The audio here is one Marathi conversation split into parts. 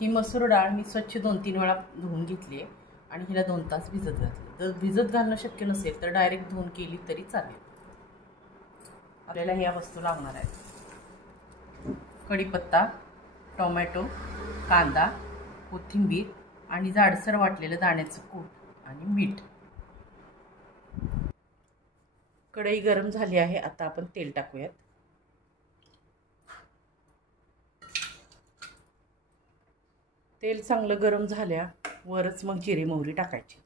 ही मसूर डाळ मी स्वच्छ 2-3 वेळा धुवून घेतली आहे आणि हिला 2 तास भिजत घातली। जर भिजत घालणं शक्य नसेल तर डायरेक्ट धुवून केली तरी चालेल। आपल्याला ह्या वस्तू लागणार आहेत: कढीपत्ता, टोमॅटो, कांदा, कोथिंबीर आणि जाडसर वाटलेलं दाण्याचं कूट आणि मीठ। कढई गरम झाली आहे, आता आपण तेल टाकूयात। तेल चांगलं गरम झाल्यावरच मग जिरे मोहरी टाकायची।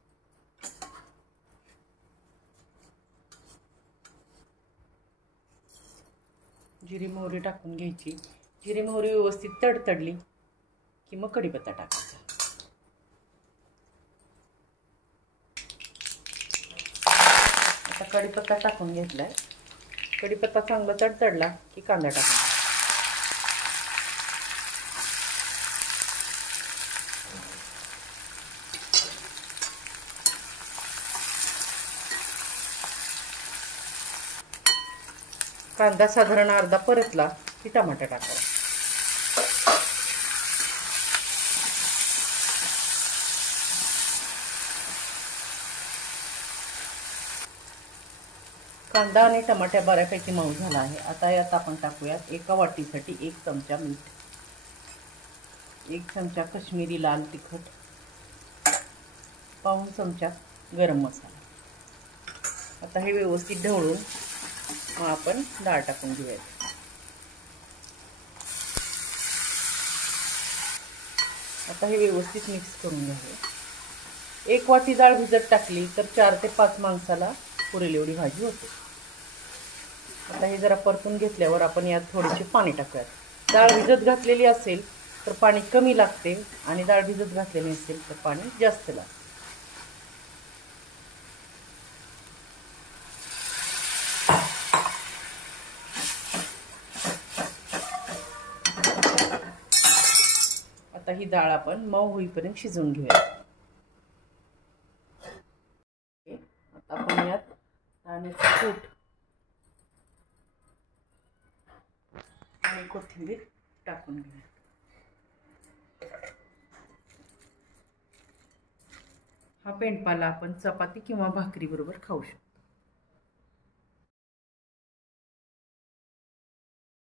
जिरे मोहरी टाकून घ्यायची। जिरे मोहरी व्यवस्थित तडतडली की मग कढीपत्ता टाकायचा। आता कढीपत्ता टाकून घेतलाय। कढीपत्ता चांगला तडतडला की कांदा टाकायचा। कांदा साधारण अर्धा परतला की टमाटा टाकायचा। कांदा आणि टमाटा बऱ्यापैकी मऊ झाला आहे। आता यात आपण टाकूयात एका वाटीसाठी 1 चमचा मीठ, 1 चमचा काश्मीरी लाल तिखट, पाऊण चमचा गरम मसाला। आता हे व्यवस्थित ढवळून मग आपण डाळ टाकून घेऊयात। आता हे व्यवस्थित मिक्स करून घ्यावे। 1 वाटी डाळ भिजत टाकली तर 4 ते 5 माणसाला पुरेल एवढी भाजी होते। आता हे जरा परतून घेतल्यावर आपण यात थोडेसे पाणी टाकूयात। डाळ भिजत घातलेली असेल तर पाणी कमी लागते आणि डाळ भिजत घातलेली असेल तर पाणी जास्त लागते। आता ही डाळ आपण मऊ होईपर्यंत शिजवून घेऊया। आता आपण यात दाण्याचं कूट आणि कोथिंबीर टाकून घेऊया। हा पेंडपाला आपण चपाती किंवा भाकरी बरोबर खाऊ शकतो।